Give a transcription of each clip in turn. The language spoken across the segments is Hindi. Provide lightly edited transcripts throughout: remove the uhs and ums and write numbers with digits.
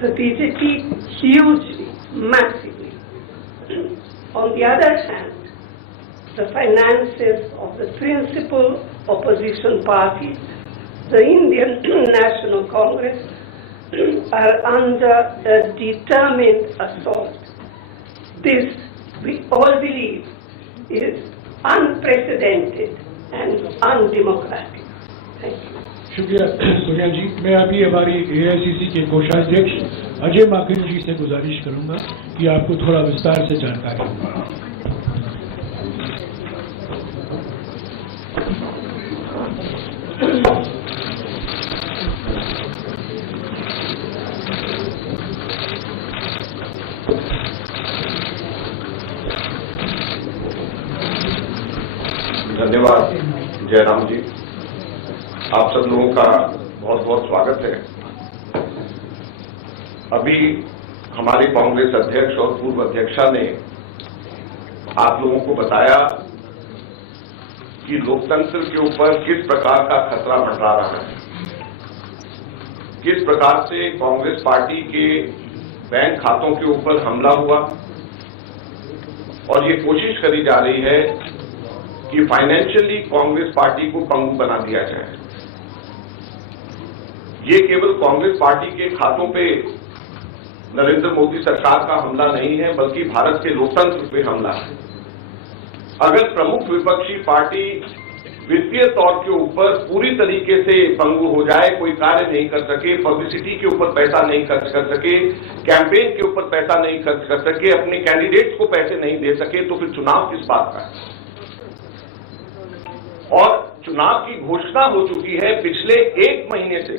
the BJP hugely, massively. On the other hand, the finances of the principal opposition parties, the Indian National Congress, are under a determined assault. This, we all believe, is unprecedented and undemocratic. Thank you. शुक्रिया सोनिया जी। मैं अभी हमारी AICC के कोषाध्यक्ष अजय माकन जी से गुजारिश करूंगा कि आपको थोड़ा विस्तार से जानकारी दें। धन्यवाद जयराम जी, आप सब लोगों का बहुत बहुत स्वागत है। अभी हमारे कांग्रेस अध्यक्ष और पूर्व अध्यक्षा ने आप लोगों को बताया कि लोकतंत्र के ऊपर किस प्रकार का खतरा मंडरा रहा है, किस प्रकार से कांग्रेस पार्टी के बैंक खातों के ऊपर हमला हुआ और ये कोशिश करी जा रही है कि फाइनेंशियली कांग्रेस पार्टी को पंगु बना दिया जाए। ये केवल कांग्रेस पार्टी के खातों पे नरेंद्र मोदी सरकार का हमला नहीं है, बल्कि भारत के लोकतंत्र पे हमला है। अगर प्रमुख विपक्षी पार्टी वित्तीय तौर के ऊपर पूरी तरीके से पंगु हो जाए, कोई कार्य नहीं कर सके, पब्लिसिटी के ऊपर पैसा नहीं खर्च कर सके, कैंपेन के ऊपर पैसा नहीं खर्च कर सके, अपने कैंडिडेट्स को पैसे नहीं दे सके, तो फिर चुनाव किस बात का है? और चुनाव की घोषणा हो चुकी है। पिछले एक महीने से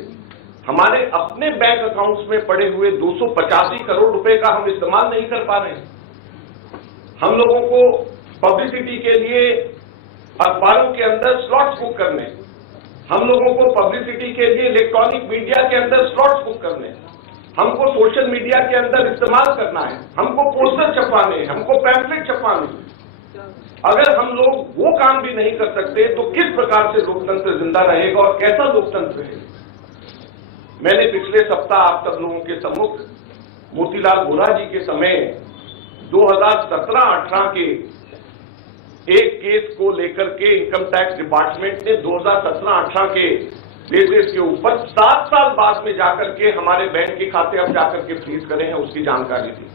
हमारे अपने बैंक अकाउंट्स में पड़े हुए 285 करोड़ रुपए का हम इस्तेमाल नहीं कर पा रहे हैं। हम लोगों को पब्लिसिटी के लिए अखबारों के अंदर स्लॉट्स बुक करने, हम लोगों को पब्लिसिटी के लिए इलेक्ट्रॉनिक मीडिया के अंदर स्लॉट्स बुक करने, हमको सोशल मीडिया के अंदर इस्तेमाल करना है, हमको पोस्टर छपवाने, हमको पैम्फलेट छपवाने। अगर हम लोग वो काम भी नहीं कर सकते तो किस प्रकार से लोकतंत्र जिंदा रहेगा और कैसा लोकतंत्र है? मैंने पिछले सप्ताह आप सब लोगों के सम्मुख मोतीलाल वोरा जी के समय 2017-18 के एक केस को लेकर के इनकम टैक्स डिपार्टमेंट ने 2017-18 के बेसिस के ऊपर 7 साल बाद में जाकर के हमारे बैंक के खाते अब जाकर के फ्रीज करे हैं, उसकी जानकारी दी।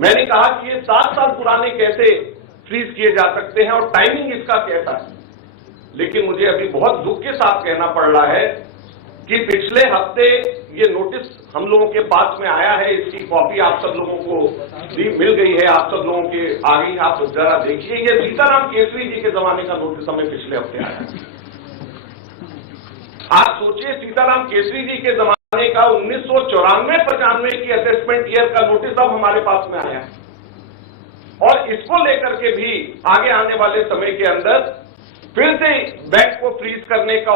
मैंने कहा कि ये 7 साल पुराने कैसे फ्रीज किए जा सकते हैं और टाइमिंग इसका कैसा है। लेकिन मुझे अभी बहुत दुख के साथ कहना पड़ रहा है कि पिछले हफ्ते ये नोटिस हम लोगों के पास में आया है, इसकी कॉपी आप सब लोगों को मिल गई है, आप सब लोगों के आगे आप जरा देखिए। ये सीताराम केसरी जी के जमाने का नोटिस हमें पिछले हफ्ते आया है। आप सोचिए, सीताराम केसरी जी के जमाने का 1994-95 की असेसमेंट ईयर का नोटिस अब हमारे पास में आया है और इसको लेकर के भी आगे आने वाले समय के अंदर फिर से बैंक को फ्रीज करने का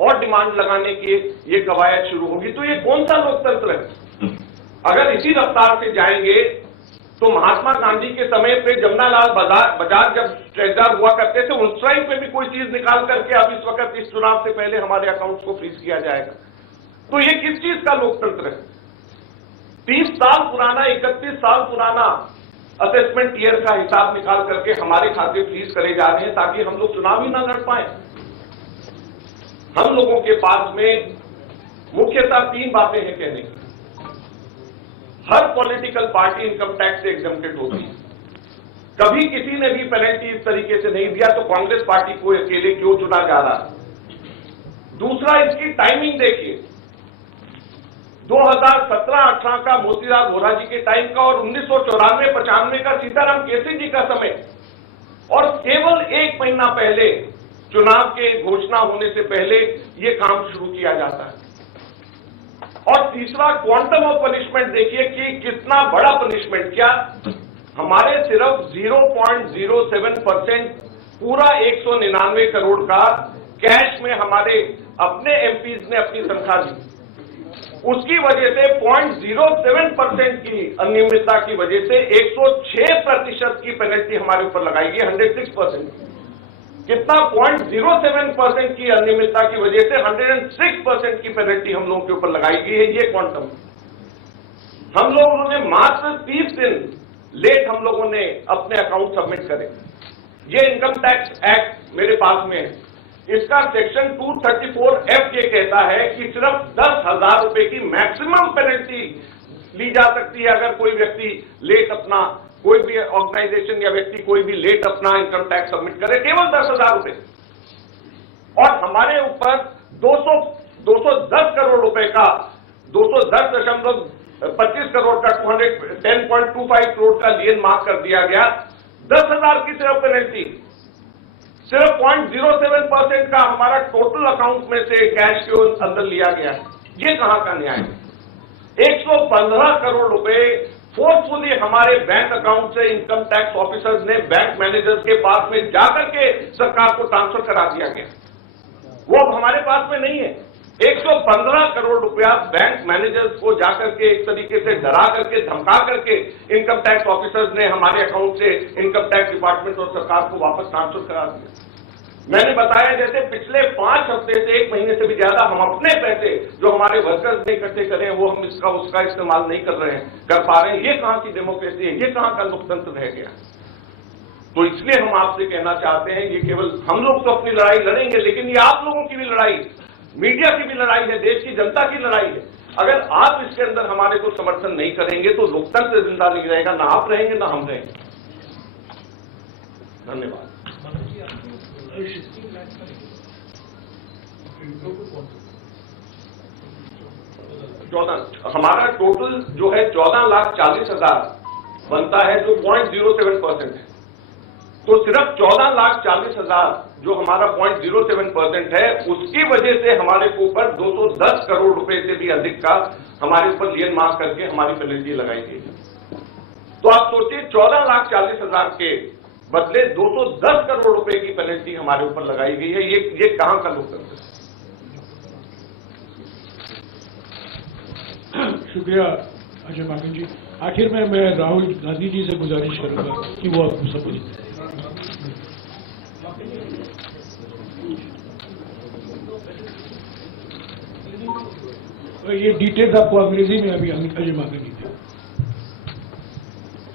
और डिमांड लगाने की ये कवायद शुरू होगी। तो ये कौन सा लोकतंत्र है? अगर इसी रफ्तार से जाएंगे तो महात्मा गांधी के समय पे जमनालाल बजाज जब ट्रेजरर हुआ करते थे, उस टाइम पे भी कोई चीज निकाल करके अब इस वक्त इस चुनाव से पहले हमारे अकाउंट्स को फ्रीज किया जाएगा। तो ये किस चीज का लोकतंत्र है? 30 साल पुराना, 31 साल पुराना असेसमेंट ईयर का हिसाब निकाल करके हमारे खाते फ्रीज करे जा रहे हैं ताकि हम लोग चुनाव ही ना लड़ पाए। हम लोगों के पास में मुख्यतः 3 बातें हैं कहने की। हर पॉलिटिकल पार्टी इनकम टैक्स से एग्जम्प्टेड होती है। कभी किसी ने भी पेनल्टी इस तरीके से नहीं दिया, तो कांग्रेस पार्टी को अकेले क्यों चुना जा रहा? दूसरा, इसकी टाइमिंग देखिए, 2017-18 का मोतीलाल वोरा जी के टाइम का और 1994-95 का सीताराम केसरी जी का समय, और केवल 1 महीना पहले चुनाव के घोषणा होने से पहले ये काम शुरू किया जाता है। और तीसरा, क्वांटम ऑफ पनिशमेंट देखिए कि कितना बड़ा पनिशमेंट। क्या हमारे सिर्फ 0.07% पूरा 199 करोड़ का कैश में हमारे अपने एमपीज ने अपनी तनख्वाह दी, उसकी वजह से 0.07% की अनियमितता की वजह से 106% की पेनल्टी हमारे ऊपर लगाई गई, 106%। कितना 0.07% की अनियमितता की वजह से 106% की पेनल्टी हम लोगों के ऊपर लगाई गई है। ये क्वांटम हम लोगों ने मात्र 30 दिन लेट हम लोगों ने अपने अकाउंट सबमिट करे। ये इनकम टैक्स एक्ट मेरे पास में है, इसका सेक्शन 234F ये कहता है कि सिर्फ 10,000 रुपए की मैक्सिमम पेनल्टी ली जा सकती है अगर कोई व्यक्ति लेट अपना, कोई भी ऑर्गेनाइजेशन या व्यक्ति कोई भी लेट अपना इनकम टैक्स सबमिट करे, केवल 10,000 रुपए। और हमारे ऊपर 210 करोड़ रुपए का 210.25 करोड़ का 210.25 करोड़ का लियन मार्क कर दिया गया। 10,000 की सिर्फ पेनल्टी, सिर्फ 0.07% का हमारा टोटल अकाउंट में से कैश के अंदर लिया गया। ये कहां का न्याय है? 115 करोड़ रुपए फोर्सफुली हमारे बैंक अकाउंट से इनकम टैक्स ऑफिसर्स ने बैंक मैनेजर्स के पास में जाकर के सरकार को ट्रांसफर करा दिया गया। वो अब हमारे पास में नहीं है। 115 करोड़ रुपया बैंक मैनेजर्स को जाकर के एक तरीके से डरा करके, धमका करके इनकम टैक्स ऑफिसर्स ने हमारे अकाउंट से इनकम टैक्स डिपार्टमेंट और सरकार को वापस ट्रांसफर करा दिया। मैंने बताया जैसे पिछले 5 हफ्ते से 1 महीने से भी ज्यादा हम अपने पैसे जो हमारे वर्कर्स ने इकट्ठे करे हैं वो हम इसका उसका इस्तेमाल नहीं कर पा रहे हैं। ये कहां की डेमोक्रेसी है? ये कहां का लोकतंत्र रह गया? तो इसलिए हम आपसे कहना चाहते हैं, ये केवल हम लोग तो अपनी लड़ाई लड़ेंगे, लेकिन ये आप लोगों की भी लड़ाई, मीडिया की भी लड़ाई है, देश की जनता की लड़ाई है। अगर आप इसके अंदर हमारे को समर्थन नहीं करेंगे तो लोकतंत्र जिंदा नहीं रहेगा, ना आप रहेंगे ना हम रहेंगे। धन्यवाद। हमारा टोटल जो है 14,40,000 बनता है, जो 0.07% है। तो सिर्फ 14,40,000 जो हमारा 0.07% है, उसकी वजह से हमारे ऊपर 210 करोड़ रुपए से भी अधिक का हमारे ऊपर लियन मार्क करके हमारी पेनल्टी लगाई गई है। तो आप सोचिए 14,40,000 के बदले 210 करोड़ रुपए की पेनल्टी हमारे ऊपर लगाई गई है। ये कहां का लोकतंत्र है? शुक्रिया अजय माकन जी। आखिर में मैं राहुल गांधी जी से गुजारिश करूंगा कि वो आपको सब ये डिटेल्स आपको अंग्रेजी में अभी अजय माकन जी थे।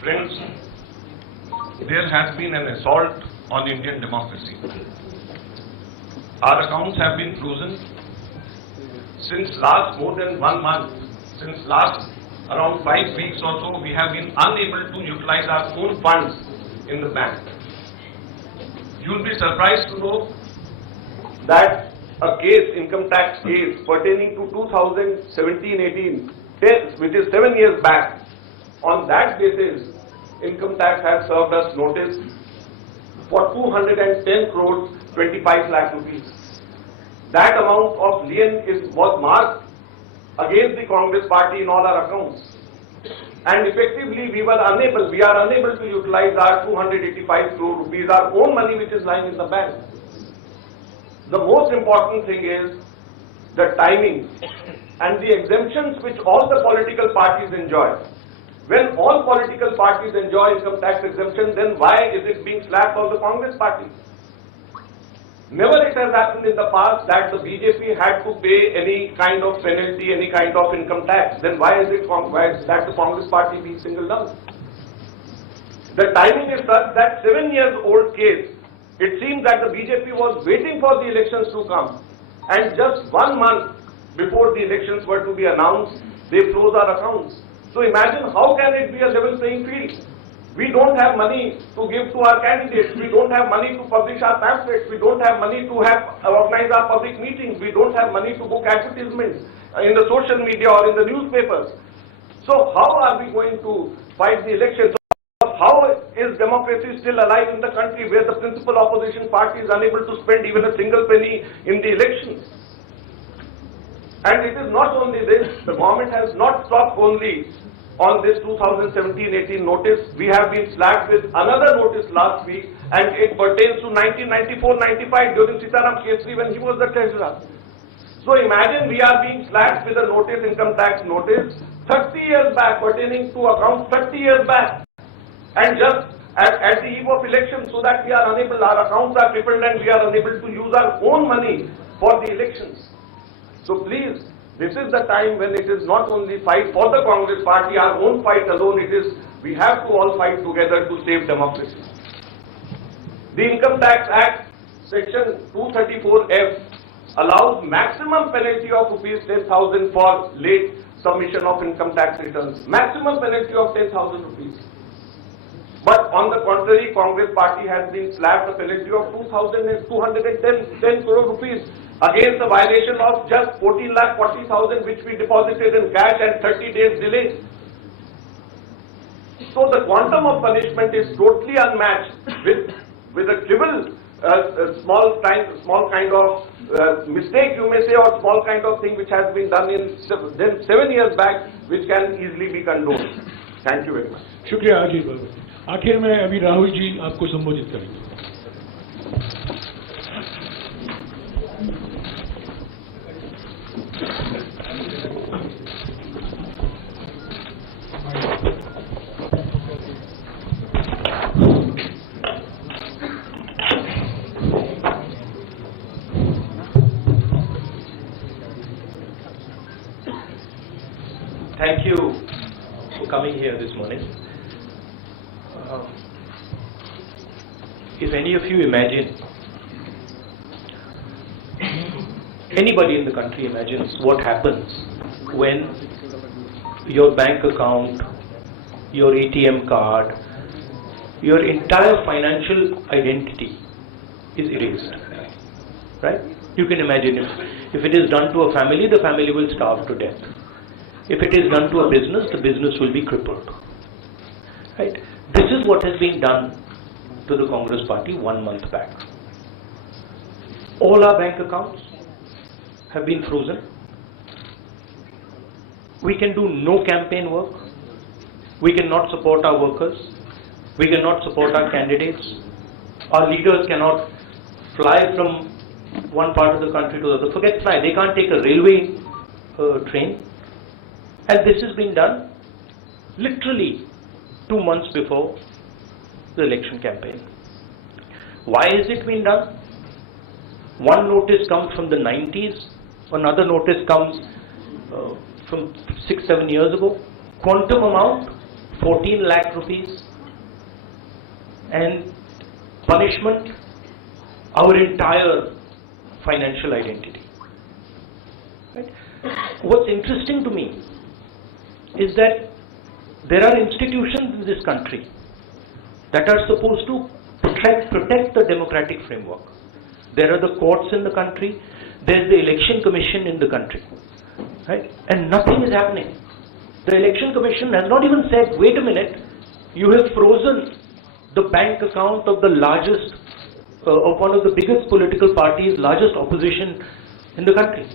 Friends, there has been an assault on Indian democracy. Our accounts have been frozen since last more than 1 month. Since last around 5 weeks or so, we have been unable to utilize our own funds in the bank. You will be surprised to know that a case, income tax case pertaining to 2017-18, which is 7 years back, on that basis, income tax has served us notice for 210 crores 25 lakh rupees. That amount of lien was marked against the Congress party in all our accounts. And effectively we are unable to utilize our 285 crore rupees, our own money which is lying in the bank. The most important thing is the timing and the exemptions which all the political parties enjoy. When all political parties enjoy income tax exemption, then why is it being slapped on the Congress party? Never it has happened in the past that the BJP had to pay any kind of penalty, any kind of income tax. Then why is that the Congress party being singled out? The timing is such that 7 years old case, it seems that the BJP was waiting for the elections to come, and just 1 month before the elections were to be announced, they froze our accounts. So imagine how can it be a level playing field? We don't have money to give to our candidates. We don't have money to publish our pamphlets. We don't have money to organize our public meetings. We don't have money to book advertisements in the social media or in the newspapers. So how are we going to fight the elections? How is democracy still alive in the country where the principal opposition party is unable to spend even a single penny in the elections? And it is not only this, the government has not stopped only on this 2017-18 notice. We have been slapped with another notice last week, and it pertains to 1994-95 during Sitaram Kesri when he was the treasurer. So imagine we are being slapped with a notice, income tax notice, 30 years back, pertaining to accounts 30 years back. And just at the eve of election so that we are unable, our accounts are crippled and we are unable to use our own money for the elections. So please, this is the time when it is not only fight for the Congress party, our own fight alone, it is, we have to all fight together to save democracy. The Income Tax Act, Section 234F, allows maximum penalty of rupees 10,000 for late submission of income tax returns. Maximum penalty of 10,000 rupees. But on the contrary, Congress party has been slapped a penalty of 2,210 crore rupees against the violation of just 14,40,000 which we deposited in cash and 30 days delay. So the quantum of punishment is totally unmatched with a trivial small kind of mistake, you may say, or small kind of thing which has been done in 7 years back, which can easily be condoned. Thank you very much. शुक्रिया अजीत बाबू। आखिर में अभी राहुल जी आपको संबोधित करेंगे। Thank you for coming here this morning. If any of you imagine, anybody in the country imagines what happens when your bank account, your ATM card, your entire financial identity is erased, right? You can imagine if it is done to a family, the family will starve to death. If it is done to a business, the business will be crippled. Right? This is what has been done to the Congress party 1 month back. All our bank accounts have been frozen. We can do no campaign work. We cannot support our workers. We cannot support our candidates. Our leaders cannot fly from one part of the country to the other. Forget fly, they can't take a railway train. And this has been done literally 2 months before the election campaign. Why is it being done? One notice comes from the 90s, another notice comes from 6-7 years ago. Quantum amount, 14 lakh rupees. And punishment, our entire financial identity. Right? What's interesting to me is that there are institutions in this country that are supposed to protect the democratic framework. There are the courts in the country, there's the election commission in the country, right? And nothing is happening. The election commission has not even said, wait a minute, you have frozen the bank account of the largest, of one of the biggest political parties, largest opposition in the country.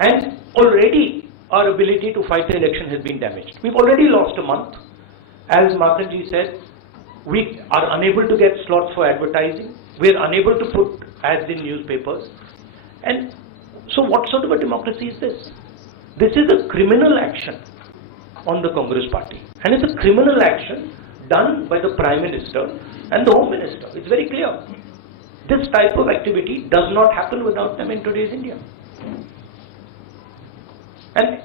And already our ability to fight the election has been damaged. We've already lost a month. As Mallikarjun said, we are unable to get slots for advertising. We are unable to put ads in newspapers. And so what sort of a democracy is this? This is a criminal action on the Congress party. And it's a criminal action done by the Prime Minister and the Home Minister. It's very clear. This type of activity does not happen without them in today's India. And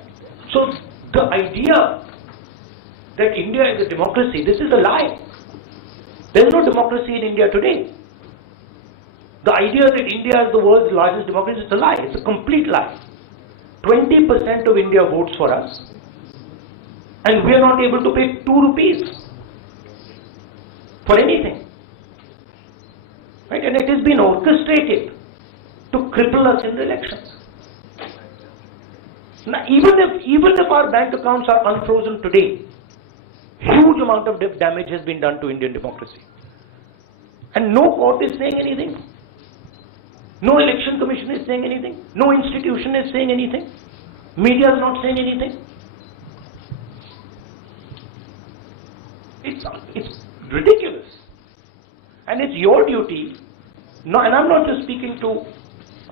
so the idea that India is a democracy, this is a lie. There is no democracy in India today. The idea that India is the world's largest democracy is a lie. It's a complete lie. 20% of India votes for us, and we are not able to pay 2 rupees for anything. Right? And it has been orchestrated to cripple us in the elections. Now, even if our bank accounts are unfrozen today, huge amount of damage has been done to Indian democracy. And no court is saying anything. No election commission is saying anything. No institution is saying anything. Media is not saying anything. It's ridiculous. And it's your duty, and I'm not just speaking to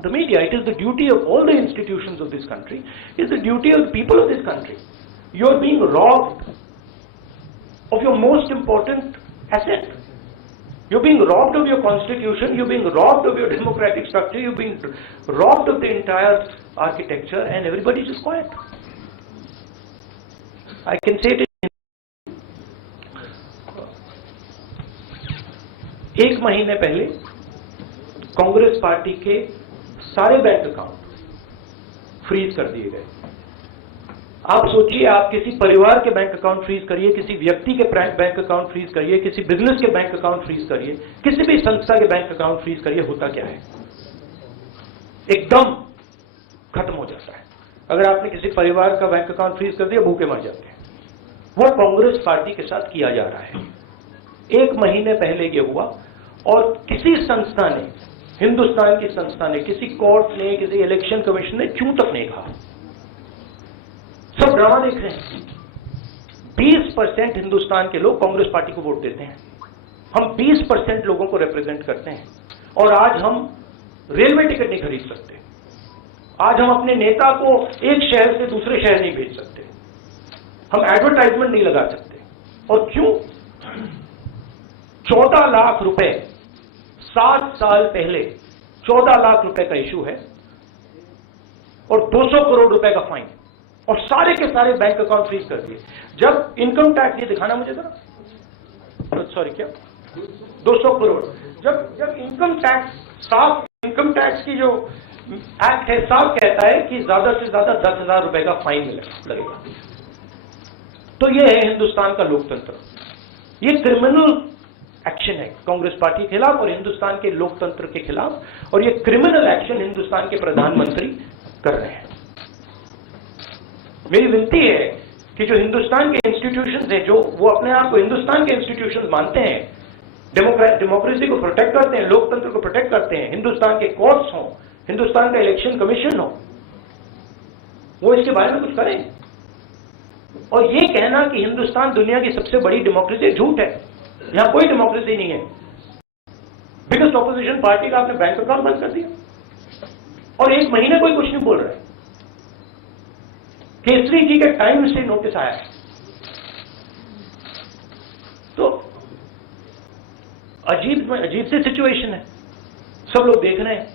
the media, it is the duty of all the institutions of this country, it's the duty of the people of this country. You're being robbed of your most important asset. You're being robbed of your constitution, you're being robbed of your democratic structure, you're being robbed of the entire architecture, and everybody's just quiet. I can say it in एक महीने पहले कांग्रेस पार्टी के सारे बैंक अकाउंट फ्रीज कर दिए गए। आप सोचिए, आप किसी परिवार के बैंक अकाउंट फ्रीज करिए, किसी व्यक्ति के बैंक अकाउंट फ्रीज करिए, किसी बिजनेस के बैंक अकाउंट फ्रीज करिए, किसी भी संस्था के बैंक अकाउंट फ्रीज करिए, होता क्या है? एकदम खत्म हो जाता है। अगर आपने किसी परिवार का बैंक अकाउंट फ्रीज कर दिया, भूखे मर जाते हैं। वो कांग्रेस पार्टी के साथ किया जा रहा है। एक महीने पहले ये हुआ और किसी संस्था ने, हिंदुस्तान की संस्था ने, किसी कोर्ट ने, किसी इलेक्शन कमीशन ने चूं तक नहीं कहा। सब ड्रामा देख रहे हैं। 20% हिंदुस्तान के लोग कांग्रेस पार्टी को वोट देते हैं। हम 20% लोगों को रिप्रेजेंट करते हैं और आज हम रेलवे टिकट नहीं खरीद सकते। आज हम अपने नेता को एक शहर से दूसरे शहर नहीं भेज सकते। हम एडवर्टाइजमेंट नहीं लगा सकते। और क्यों? 14 लाख रुपए 7 साल पहले 14 लाख रुपए का इशू है और 200 करोड़ रुपए का फाइन, और सारे के सारे बैंक अकाउंट फ्रीज कर दिए। जब इनकम टैक्स, ये दिखाना मुझे जरा, सॉरी, क्या 200 करोड़, जब इनकम टैक्स, साफ इनकम टैक्स की जो एक्ट है साफ कहता है कि ज्यादा से ज्यादा 10,000 रुपए का फाइन लगेगा। तो ये है हिंदुस्तान का लोकतंत्र। ये क्रिमिनल एक्शन है कांग्रेस पार्टी के खिलाफ और हिंदुस्तान के लोकतंत्र के खिलाफ, और ये क्रिमिनल एक्शन हिंदुस्तान के प्रधानमंत्री कर रहे हैं। मेरी विनती है कि जो हिंदुस्तान के इंस्टीट्यूशंस हैं, जो वो अपने आप को हिंदुस्तान के इंस्टीट्यूशंस मानते हैं, डेमोक्रेसी को प्रोटेक्ट करते हैं, लोकतंत्र को प्रोटेक्ट करते हैं, हिंदुस्तान के कोर्ट्स हों, हिंदुस्तान का इलेक्शन कमीशन हो, वो इसके बारे में कुछ करें। और ये कहना कि हिंदुस्तान दुनिया की सबसे बड़ी डेमोक्रेसी, झूठ है। यहां कोई डेमोक्रेसी नहीं है। बिगेस्ट ऑपोजिशन पार्टी का आपने बैंक अकाउंट बंद कर दिया और एक महीने कोई कुछ नहीं बोल रहा है। केसरी जी के टाइम से नोटिस आया है। तो अजीब सी सिचुएशन है। सब लोग देख रहे हैं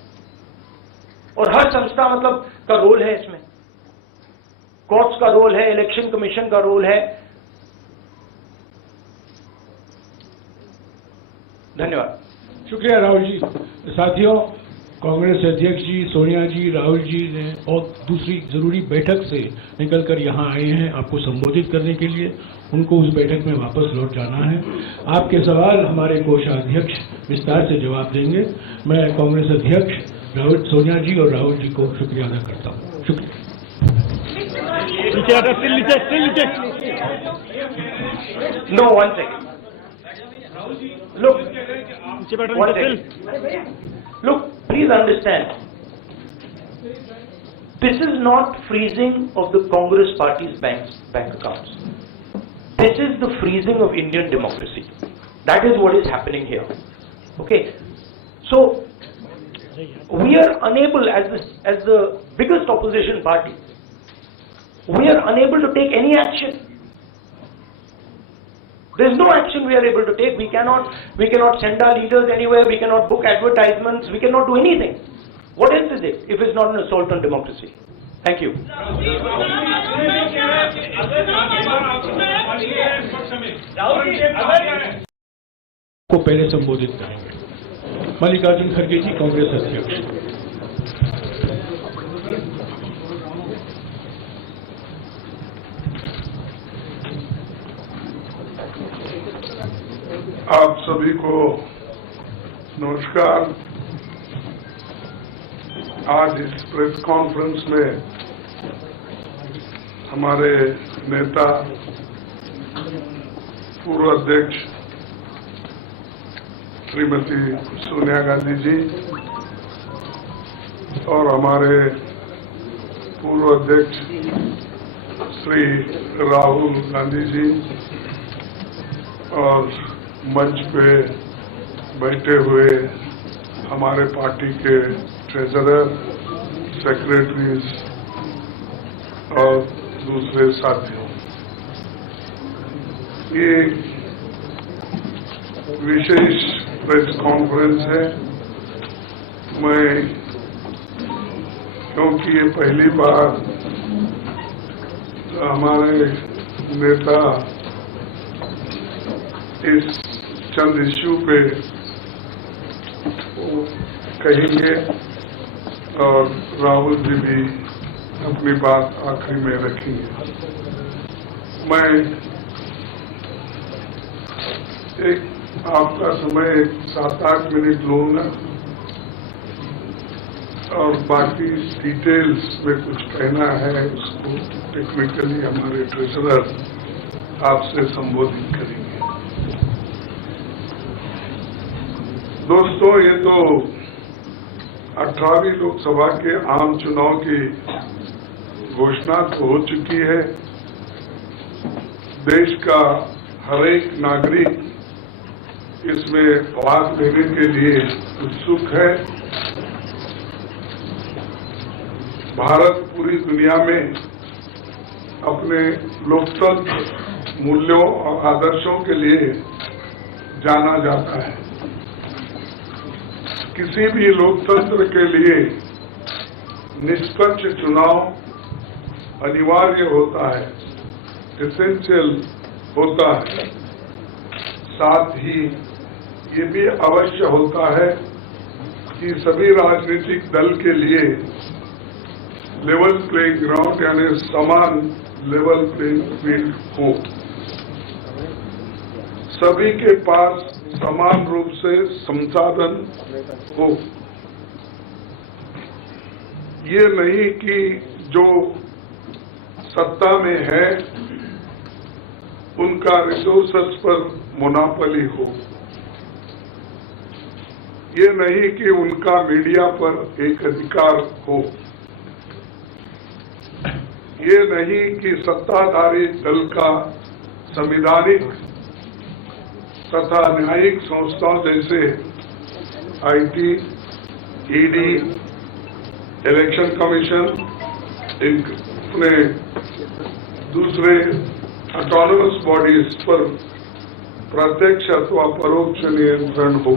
और हर संस्था मतलब का रोल है इसमें। कोर्ट्स का रोल है, इलेक्शन कमीशन का रोल है। धन्यवाद। शुक्रिया राहुल जी। साथियों, कांग्रेस अध्यक्ष जी, सोनिया जी, राहुल जी ने और दूसरी जरूरी बैठक से निकलकर यहाँ आए हैं आपको संबोधित करने के लिए। उनको उस बैठक में वापस लौट जाना है। आपके सवाल हमारे कोषाध्यक्ष विस्तार से जवाब देंगे। मैं कांग्रेस अध्यक्ष राहुल, सोनिया जी और राहुल जी को शुक्रिया अदा करता हूँ। शुक्रिया। No, one second. Look, one second. Look, please understand. This is not freezing of the Congress party's bank accounts. This is the freezing of Indian democracy. That is what is happening here. Okay? So, we are unable, as the biggest opposition party, we are unable to take any action. There is no action we are able to take. We cannot send our leaders anywhere. We cannot book advertisements. We cannot do anything. What else is it if it's not an assault on democracy? Thank you. को पहले संबोधित करेंगे। मल्लिकार्जुन खड़गे जी, कांग्रेस अध्यक्ष। आप सभी को नमस्कार। आज इस प्रेस कॉन्फ्रेंस में हमारे नेता, पूर्व अध्यक्ष श्रीमती सोनिया गांधी जी और हमारे पूर्व अध्यक्ष श्री राहुल गांधी जी और मंच पे बैठे हुए हमारे पार्टी के ट्रेजरर, सेक्रेटरीज और दूसरे साथियों, ये विशेष प्रेस कॉन्फ्रेंस है। मैं क्योंकि ये पहली बार हमारे नेता इस चंद इश्यू पे कहेंगे और राहुल जी भी अपनी बात आखिरी में रखेंगे। मैं एक आपका समय 7-8 मिनट लूंगा और बाकी डिटेल्स में कुछ कहना है उसको टेक्निकली हमारे ट्रेजरर आपसे संबोधित करेंगे। दोस्तों, ये तो 18वीं लोकसभा के आम चुनाव की घोषणा तो हो चुकी है। देश का हर एक नागरिक इसमें भाग लेने के लिए उत्सुक है। भारत पूरी दुनिया में अपने लोकतंत्र मूल्यों और आदर्शों के लिए जाना जाता है। किसी भी लोकतंत्र के लिए निष्पक्ष चुनाव अनिवार्य होता है, एसेंशियल होता है। साथ ही ये भी अवश्य होता है कि सभी राजनीतिक दल के लिए लेवल प्लेइंग ग्राउंड यानी समान लेवल प्लेइंग फील्ड हो, सभी के पास समान रूप से संसाधन हो। ये नहीं कि जो सत्ता में है उनका रिसोर्सेस पर मोनोपोली हो, ये नहीं कि उनका मीडिया पर एक अधिकार हो, ये नहीं कि सत्ताधारी दल का संवैधानिक तथा न्यायिक संस्थाओं जैसे आईटी, ईडी, इलेक्शन कमीशन, अपने दूसरे ऑटोनमस बॉडीज पर प्रत्यक्ष अथवा परोक्ष नियंत्रण हो।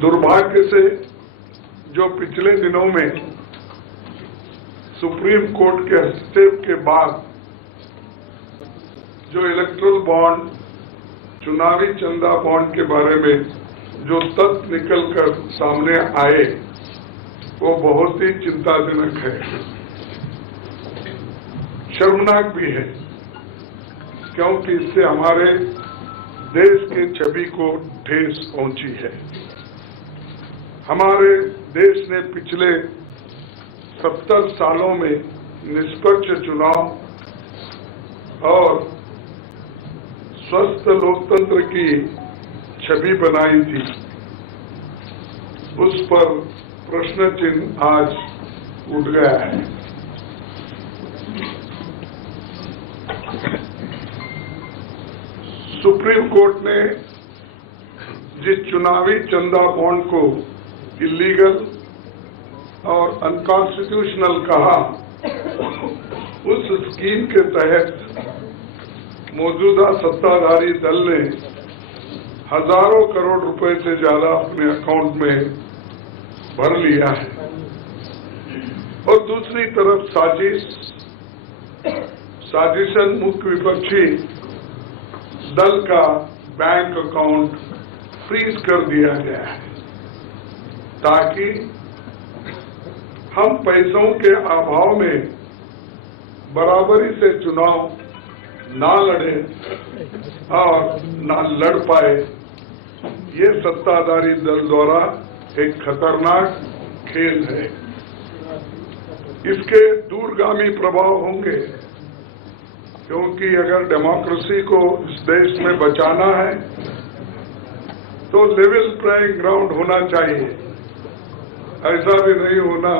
दुर्भाग्य से जो पिछले दिनों में सुप्रीम कोर्ट के हस्तक्षेप के बाद जो इलेक्ट्रल बॉन्ड, चुनावी चंदा बॉन्ड के बारे में जो तथ्य निकलकर सामने आए वो बहुत ही चिंताजनक है, शर्मनाक भी है, क्योंकि इससे हमारे देश के छवि को ठेस पहुंची है। हमारे देश ने पिछले 70 सालों में निष्पक्ष चुनाव और स्वस्थ लोकतंत्र की छवि बनाई थी, उस पर प्रश्न चिन्ह आज उठ गया है। सुप्रीम कोर्ट ने जिस चुनावी चंदा बॉन्ड को इलीगल और अनकॉन्स्टिट्यूशनल कहा, उस स्कीम के तहत मौजूदा सत्ताधारी दल ने हजारों करोड़ रुपए से ज्यादा अपने अकाउंट में भर लिया है और दूसरी तरफ साजिशन मुख्य विपक्षी दल का बैंक अकाउंट फ्रीज कर दिया गया है ताकि हम पैसों के अभाव में बराबरी से चुनाव ना लड़े और ना लड़ पाए। ये सत्ताधारी दल द्वारा एक खतरनाक खेल है। इसके दूरगामी प्रभाव होंगे, क्योंकि अगर डेमोक्रेसी को इस देश में बचाना है तो लेवल प्लेइंग ग्राउंड होना चाहिए। ऐसा भी नहीं होना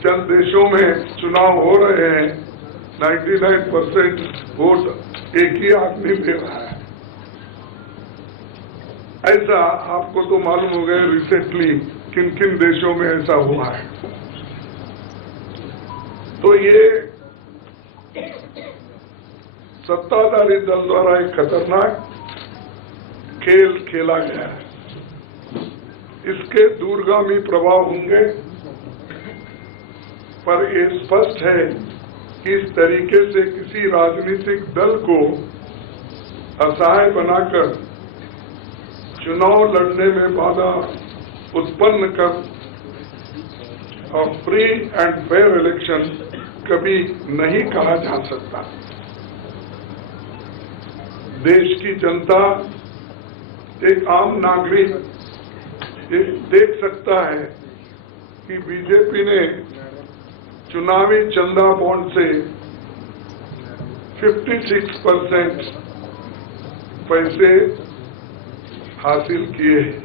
चंद देशों में चुनाव हो रहे हैं, 99% वोट एक ही आदमी दे रहा है। ऐसा आपको तो मालूम हो गया रिसेंटली किन किन देशों में ऐसा हुआ है। तो ये सत्ताधारी दल द्वारा एक खतरनाक खेल खेला गया है। इसके दूरगामी प्रभाव होंगे, पर ये स्पष्ट है कि इस तरीके से किसी राजनीतिक दल को असहाय बनाकर चुनाव लड़ने में बाधा उत्पन्न कर और फ्री एंड फेयर इलेक्शन कभी नहीं कहा जा सकता। देश की जनता, एक आम नागरिक ये देख सकता है कि बीजेपी ने चुनावी चंदा बॉन्ड से 56% पैसे हासिल किए हैं,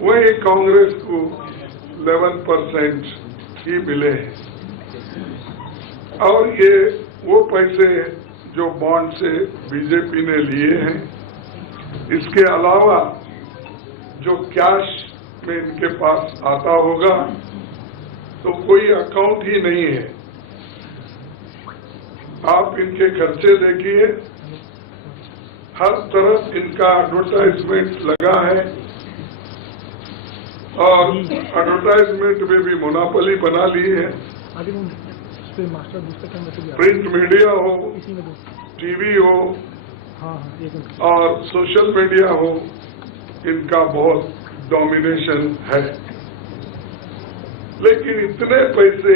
वही कांग्रेस को 11% ही मिले हैं। और ये वो पैसे जो बॉन्ड से बीजेपी ने लिए हैं, इसके अलावा जो कैश में इनके पास आता होगा तो कोई अकाउंट ही नहीं है। आप इनके खर्चे देखिए, हर तरफ इनका एडवर्टाइजमेंट लगा है और एडवर्टाइजमेंट में भी मोनोपोली बना ली है। प्रिंट मीडिया हो, टीवी हो और सोशल मीडिया हो, इनका बहुत डोमिनेशन है। लेकिन इतने पैसे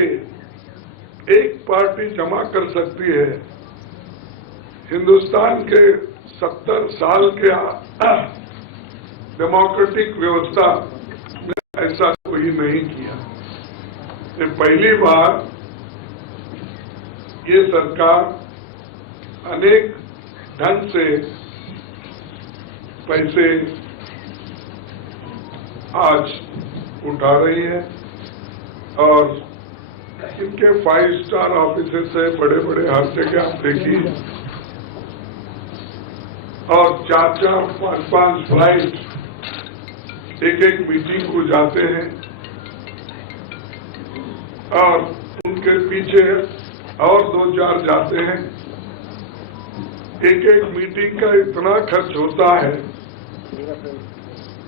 एक पार्टी जमा कर सकती है, हिंदुस्तान के 70 साल के डेमोक्रेटिक व्यवस्था में ऐसा कोई नहीं किया। ये पहली बार ये सरकार अनेक ढंग से पैसे आज उठा रही है और इनके 5 स्टार ऑफिसर्स से बड़े बड़े हर जगह आप देखिए और 4-4, 5-5 फ्लाइट एक मीटिंग को जाते हैं और उनके पीछे और 2-4 जाते हैं। एक मीटिंग का इतना खर्च होता है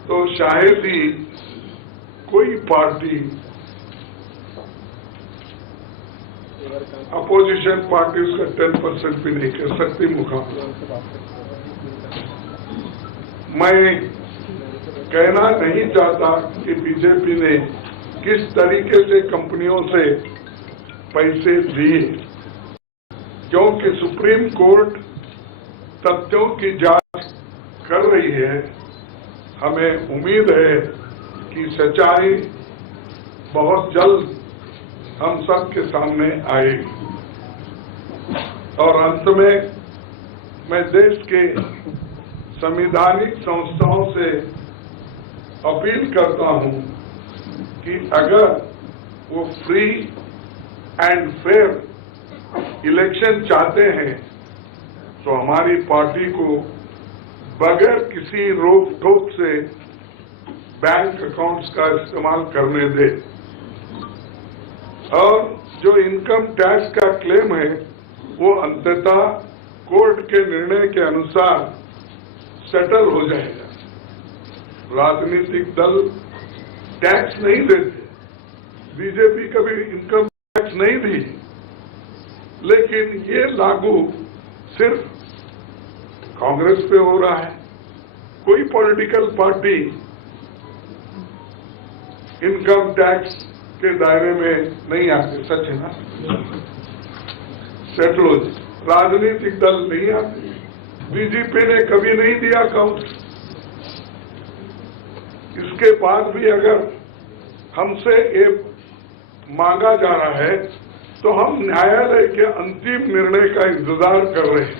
तो शायद ही कोई पार्टी, अपोजिशन पार्टी उसका 10% भी नहीं कर सकती मुकाबला। मैं कहना नहीं चाहता कि बीजेपी ने किस तरीके से कंपनियों से पैसे लिए, क्योंकि सुप्रीम कोर्ट तथ्यों की जांच कर रही है। हमें उम्मीद है कि सच्चाई बहुत जल्द हम सब के सामने आएगी। और अंत में मैं देश के संवैधानिक संस्थाओं से अपील करता हूं कि अगर वो फ्री एंड फेयर इलेक्शन चाहते हैं तो हमारी पार्टी को बगैर किसी रोक टोक से बैंक अकाउंट्स का इस्तेमाल करने दे और जो इनकम टैक्स का क्लेम है वो अंततः कोर्ट के निर्णय के अनुसार सेटल हो जाएगा। राजनीतिक दल टैक्स नहीं देते, बीजेपी कभी इनकम टैक्स नहीं दी, लेकिन ये लागू सिर्फ कांग्रेस पे हो रहा है। कोई पॉलिटिकल पार्टी इनकम टैक्स के दायरे में नहीं आते, सच है ना? सेटल हो, राजनीतिक दल नहीं आते। बीजेपी ने कभी नहीं दिया अकाउंट। इसके बाद भी अगर हमसे ये मांगा जा रहा है तो हम न्यायालय के अंतिम निर्णय का इंतजार कर रहे हैं,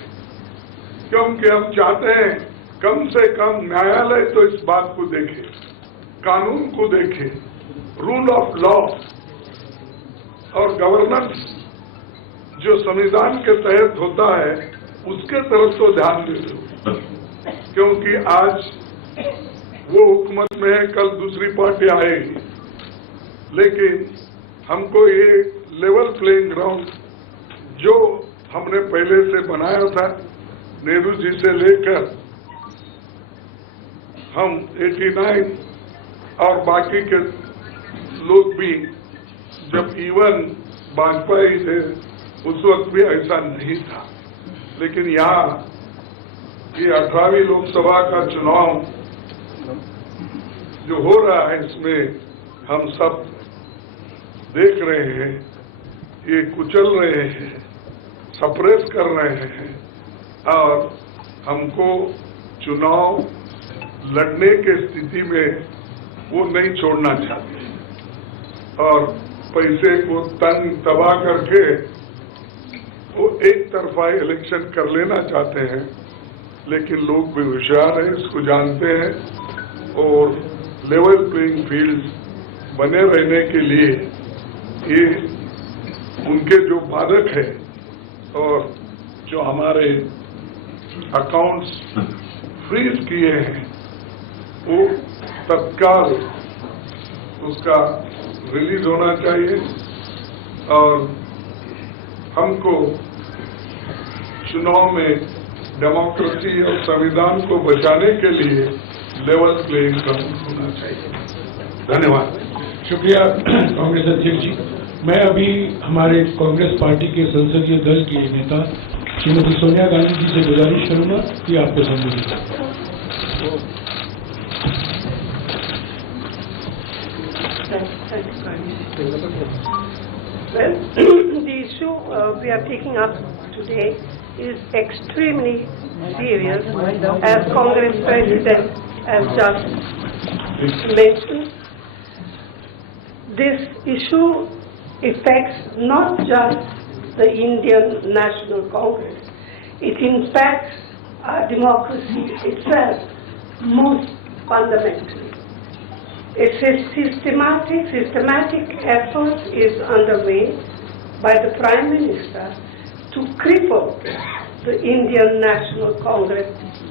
क्योंकि हम चाहते हैं कम से कम न्यायालय तो इस बात को देखे, कानून को देखे, रूल ऑफ लॉ और गवर्नेंस जो संविधान के तहत होता है उसके तरफ तो ध्यान दे दो, क्योंकि आज वो हुकूमत में है, कल दूसरी पार्टी आएगी। लेकिन हमको ये लेवल प्लेइंग ग्राउंड जो हमने पहले से बनाया था, नेहरू जी से लेकर हम 89 और बाकी के लोग भी, जब इवन वाजपेयी थे उस वक्त भी ऐसा नहीं था। लेकिन यहाँ ये 18वीं लोकसभा का चुनाव जो हो रहा है, इसमें हम सब देख रहे हैं, ये कुचल रहे हैं, सप्रेस कर रहे हैं और हमको चुनाव लड़ने के स्थिति में वो नहीं छोड़ना चाहते और पैसे को तंग तबाह करके वो एक तरफा इलेक्शन कर लेना चाहते हैं। लेकिन लोग भी होशियार हैं, इसको जानते हैं और लेवल प्लेइंग फील्ड बने रहने के लिए ये उनके जो बाधक है और जो हमारे अकाउंट्स फ्रीज किए हैं वो तत्काल उसका रिलीज होना चाहिए और हमको चुनाव में डेमोक्रेसी और संविधान को बचाने के लिए लेवल प्लेइंग ग्राउंड होना चाहिए। धन्यवाद। शुक्रिया कांग्रेस अध्यक्ष जी। मैं अभी हमारे कांग्रेस पार्टी के संसदीय दल के नेता श्रीमती सोनिया गांधी जी से गुजारिश करूंगा कि आपको संबोधित करें। Well, the issue we are taking up today is extremely serious, as Congress President has just mentioned. This issue affects not just the Indian National Congress, it impacts our democracy itself most fundamentally. A systematic effort is underway by the Prime Minister to cripple the Indian National Congress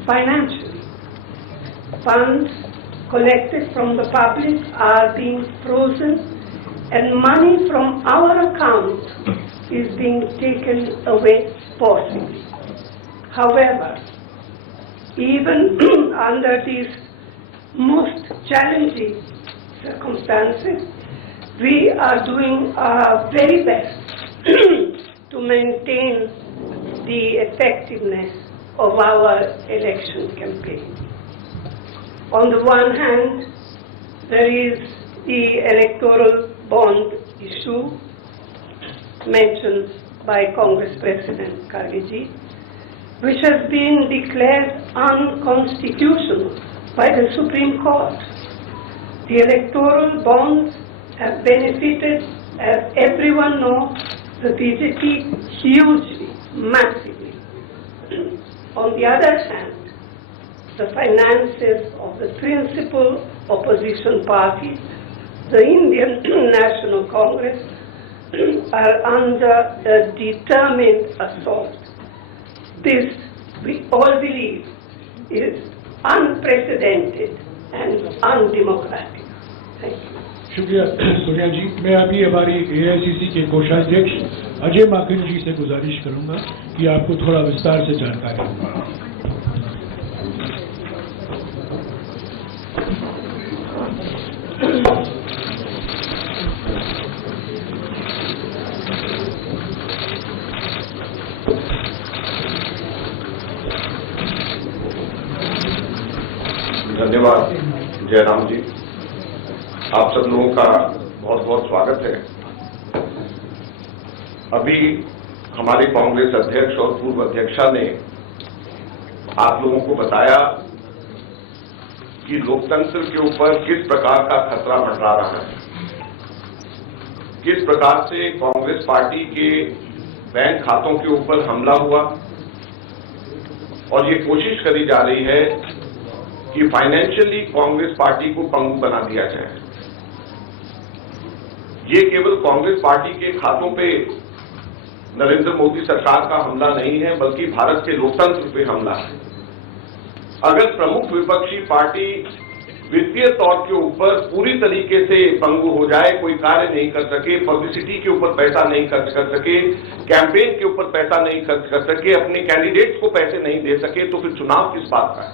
financially. Funds collected from the public are being frozen and money from our account is being taken away forcibly. However, even under these most challenging circumstances, we are doing our very best to maintain the effectiveness of our election campaign. On the one hand, there is the electoral bond issue mentioned by Congress President Kharge, which has been declared unconstitutional by the Supreme Court. The electoral bonds have benefited, as everyone knows, the BJP hugely, massively. On the other hand, the finances of the principal opposition parties, the Indian National Congress, are under a determined assault. This, we all believe, is unprecedented and undemocratic. Thank you. शुक्रिया सोनिया जी। मैं अभी हमारी AICC के कोषाध्यक्ष अजय माकन जी से गुजारिश करूंगा कि आपको थोड़ा विस्तार से जानकारी दें। धन्यवाद जयराम जी, आप सब लोगों का बहुत बहुत स्वागत है। अभी हमारे कांग्रेस अध्यक्ष और पूर्व अध्यक्षा ने आप लोगों को बताया कि लोकतंत्र के ऊपर किस प्रकार का खतरा मंडरा रहा है, किस प्रकार से कांग्रेस पार्टी के बैंक खातों के ऊपर हमला हुआ और ये कोशिश करी जा रही है कि फाइनेंशियली कांग्रेस पार्टी को पंगु बना दिया जाए। ये केवल कांग्रेस पार्टी के खातों पे नरेंद्र मोदी सरकार का हमला नहीं है, बल्कि भारत के लोकतंत्र पे हमला है। अगर प्रमुख विपक्षी पार्टी वित्तीय तौर के ऊपर पूरी तरीके से पंगु हो जाए, कोई कार्य नहीं कर सके, पब्लिसिटी के ऊपर पैसा नहीं खर्च कर सके, कैंपेन के ऊपर पैसा नहीं खर्च कर सके, अपने कैंडिडेट्स को पैसे नहीं दे सके, तो फिर चुनाव किस बात का है?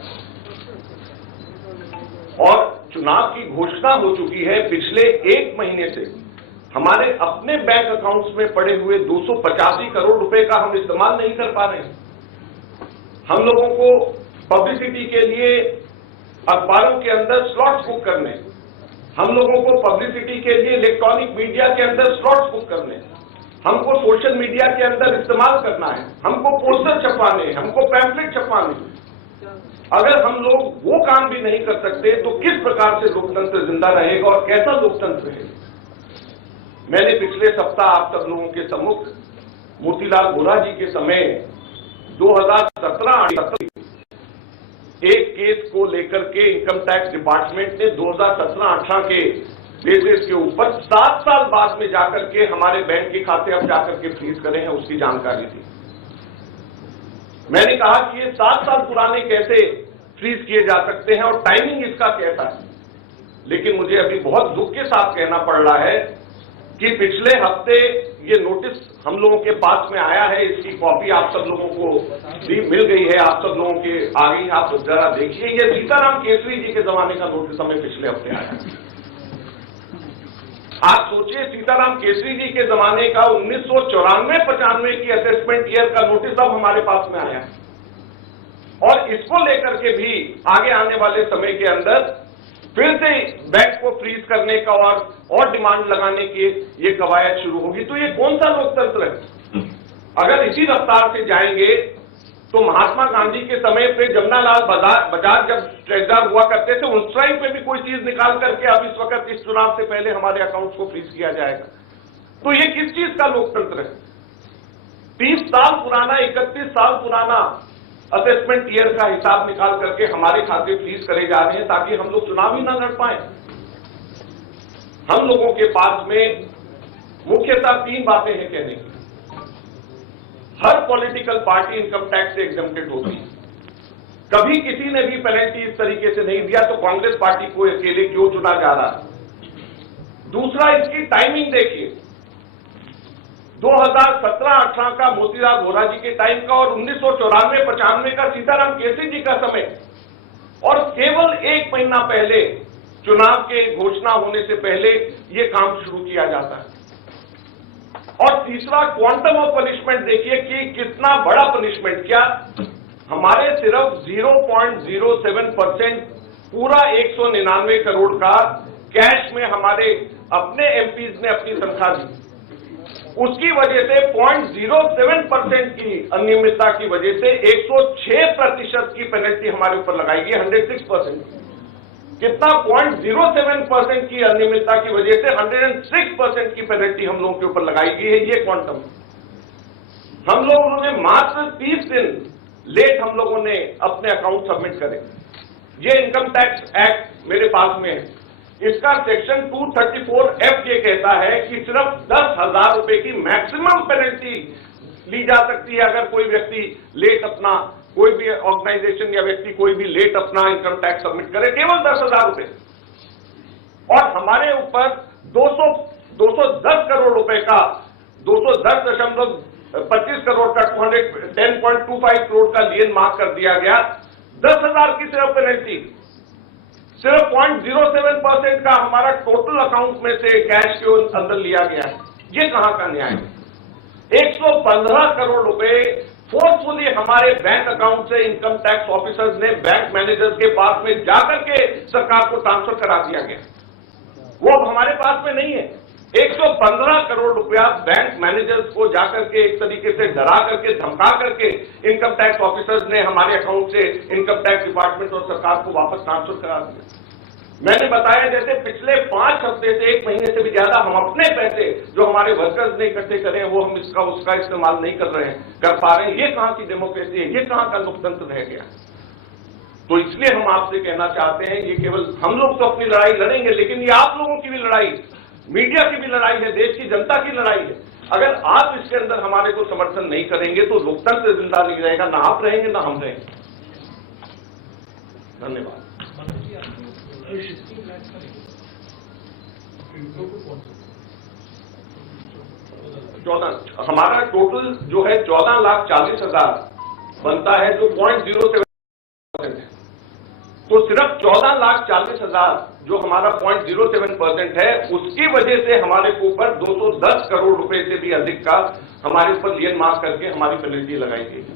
और चुनाव की घोषणा हो चुकी है। पिछले 1 महीने से हमारे अपने बैंक अकाउंट्स में पड़े हुए 285 करोड़ रुपए का हम इस्तेमाल नहीं कर पा रहे हैं। हम लोगों को पब्लिसिटी के लिए अखबारों के अंदर स्लॉट्स बुक करने, हम लोगों को पब्लिसिटी के लिए इलेक्ट्रॉनिक मीडिया के अंदर स्लॉट्स बुक करने, हमको सोशल मीडिया के अंदर इस्तेमाल करना है, हमको पोस्टर छपवाने, हमको पैम्फलेट छपवाने। अगर हम लोग वो काम भी नहीं कर सकते तो किस प्रकार से लोकतंत्र जिंदा रहेगा और कैसा लोकतंत्र है? मैंने पिछले सप्ताह आप सब लोगों के सम्मुख मोतीलाल वोरा जी के समय 2017 एक केस को लेकर के इनकम टैक्स डिपार्टमेंट ने 2017-18 के बेसिस के ऊपर 7 साल बाद में जाकर के हमारे बैंक के खाते अब जाकर के फ्रीज करे हैं, उसकी जानकारी थी। मैंने कहा कि ये 7 साल पुराने कैसे फ्रीज किए जा सकते हैं और टाइमिंग इसका कैसा है। लेकिन मुझे अभी बहुत दुख के साथ कहना पड़ रहा है कि पिछले हफ्ते ये नोटिस हम लोगों के पास में आया है, इसकी कॉपी आप सब लोगों को भी मिल गई है, आप सब लोगों के आगे आप जरा देखिए। ये सीताराम केसरी जी के जमाने का नोटिस हमें पिछले हफ्ते आया। आप सोचिए, सीताराम केसरी जी के जमाने का 1994-95 की असेसमेंट ईयर का नोटिस अब हमारे पास में आया और इसको लेकर के भी आगे आने वाले समय के अंदर फिर से बैंक को फ्रीज करने का और डिमांड लगाने की ये कवायद शुरू होगी। तो ये कौन सा लोकतंत्र है? अगर इसी रफ्तार से जाएंगे तो महात्मा गांधी के समय पे जमनालाल बजाज जब ट्रेजरर हुआ करते थे, उस टाइम पे भी कोई चीज निकाल करके अब इस वक्त इस चुनाव से पहले हमारे अकाउंट्स को फ्रीज किया जाएगा। तो ये किस चीज का लोकतंत्र है? 30 साल पुराना, 31 साल पुराना असेसमेंट ईयर का हिसाब निकाल करके हमारे खाते फ्रीज करे जा रहे हैं ताकि हम लोग चुनाव ही ना लड़ पाए। हम लोगों के पास में मुख्यतः 3 बातें हैं कहने की। हर पॉलिटिकल पार्टी इनकम टैक्स से एग्जम्प्टेड होती है। कभी किसी ने भी पेनल्टी इस तरीके से नहीं दिया, तो कांग्रेस पार्टी को अकेले क्यों चुना जा रहा है? दूसरा, इसकी टाइमिंग देखिए। 2017-18 का मोतीलाल वोरा जी के टाइम का और 1994-95 का सीताराम केसरी जी का समय, और केवल 1 महीना पहले चुनाव के घोषणा होने से पहले ये काम शुरू किया जाता है। और तीसरा, क्वांटम ऑफ पनिशमेंट देखिए कि कितना बड़ा पनिशमेंट। क्या हमारे सिर्फ 0.07% पूरा 199 करोड़ का कैश में हमारे अपने एमपीज ने अपनी तनख्वाह दी, उसकी वजह से 0.07% की अनियमितता की वजह से 106% की पेनल्टी हमारे ऊपर लगाई गई। 106% कितना? 0.07% की अनियमितता की वजह से 106% की पेनल्टी हम लोगों के ऊपर लगाई गई है। ये क्वांटम हम लोगों ने मात्र 30 दिन लेट हम लोगों ने अपने अकाउंट सबमिट करे। ये इनकम टैक्स एक्ट मेरे पास में है, इसका सेक्शन 234F ये कहता है कि सिर्फ 10,000 रुपए की मैक्सिमम पेनल्टी ली जा सकती है अगर कोई व्यक्ति लेट अपना, कोई भी ऑर्गेनाइजेशन या व्यक्ति कोई भी लेट अपना इनकम टैक्स सबमिट करे, केवल 10,000 रुपए। और हमारे ऊपर 210 करोड़ रुपए का 210.25 करोड़ का 210.25 करोड़ का लियन मार्क कर दिया गया। 10,000 की सिर्फ पेनल्टी, सिर्फ 0.07% का हमारा टोटल अकाउंट में से कैश के अंदर लिया गया है। ये कहां का न्याय है? 115 करोड़ रुपए फोर्सफुली हमारे बैंक अकाउंट से इनकम टैक्स ऑफिसर्स ने बैंक मैनेजर्स के पास में जाकर के सरकार को ट्रांसफर करा दिया गया। वो अब हमारे पास में नहीं है। 115 करोड़ रुपया बैंक मैनेजर्स को जाकर के एक तरीके से डरा करके, धमका करके इनकम टैक्स ऑफिसर्स ने हमारे अकाउंट से इनकम टैक्स डिपार्टमेंट और सरकार को वापस ट्रांसफर करा दिया। मैंने बताया जैसे पिछले 5 हफ्ते से 1 महीने से भी ज्यादा हम अपने पैसे जो हमारे वर्कर्स ने इकट्ठे करे हैं वो हम इसका उसका इस्तेमाल नहीं कर पा रहे हैं। ये कहां की डेमोक्रेसी है? ये कहां का लोकतंत्र रह गया? तो इसलिए हम आपसे कहना चाहते हैं, ये केवल हम लोग तो अपनी लड़ाई लड़ेंगे, लेकिन ये आप लोगों की भी लड़ाई, मीडिया की भी लड़ाई है, देश की जनता की लड़ाई है। अगर आप इसके अंदर हमारे को समर्थन नहीं करेंगे तो लोकतंत्र जिंदा नहीं रहेगा, ना आप रहेंगे ना हम रहेंगे। धन्यवाद। हमारा टोटल जो है 14,40,000 बनता है, जो 0.07% है। तो सिर्फ 14,40,000 जो हमारा 0.07% है, उसकी वजह से हमारे ऊपर 210 करोड़ रुपए से भी अधिक का हमारे ऊपर लियन मार्क करके हमारी पेनल्टी लगाई गई है।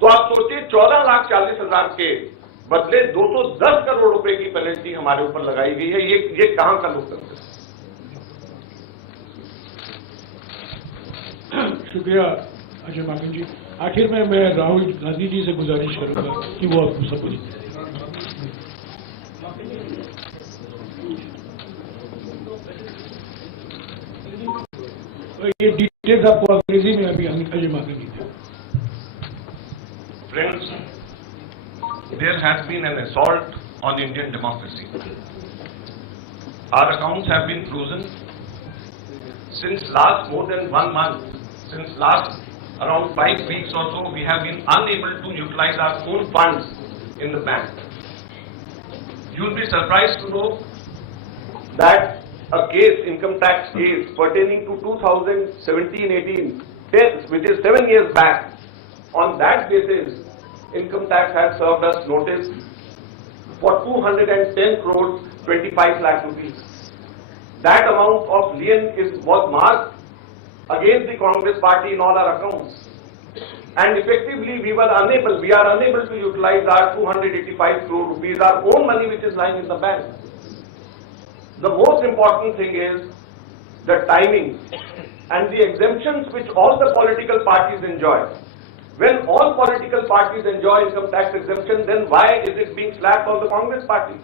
तो आप सोचिए 14,40,000 के बदले 210 करोड़ रुपए की पेनल्टी हमारे ऊपर लगाई गई है। ये कहां का लोकतंत्र है? शुक्रिया अजय माकन जी। आखिर में मैं राहुल गांधी जी से गुजारिश करूंगा कि वो आपको संबोधित करें। ये डिटेल्स आपको अंग्रेजी में अभी अजय माकन जी थे। Friends, there has been an assault on Indian democracy. Our accounts have been frozen since last more than 1 month. Since last around 5 weeks or so, we have been unable to utilize our own funds in the bank. You'll be surprised to know that a case, income tax case pertaining to 2017-18, which is 7 years back, on that basis, income tax has served us notice for 210 crores 25 lakh rupees. That amount of lien was marked against the Congress party in all our accounts. And effectively we are unable to utilize our 285 crore rupees, our own money which is lying in the bank. The most important thing is the timing and the exemptions which all the political parties enjoy. When all political parties enjoy income tax exemption, then why is it being slapped on the Congress party?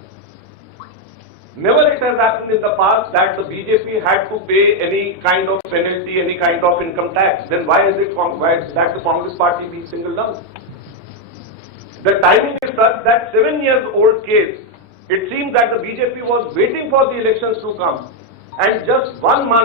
Never it has happened in the past that the BJP had to pay any kind of penalty, any kind of income tax. Then why is that the Congress party being singled out? The timing is such that 7 years old case, it seems that the BJP was waiting for the elections to come, and just 1 month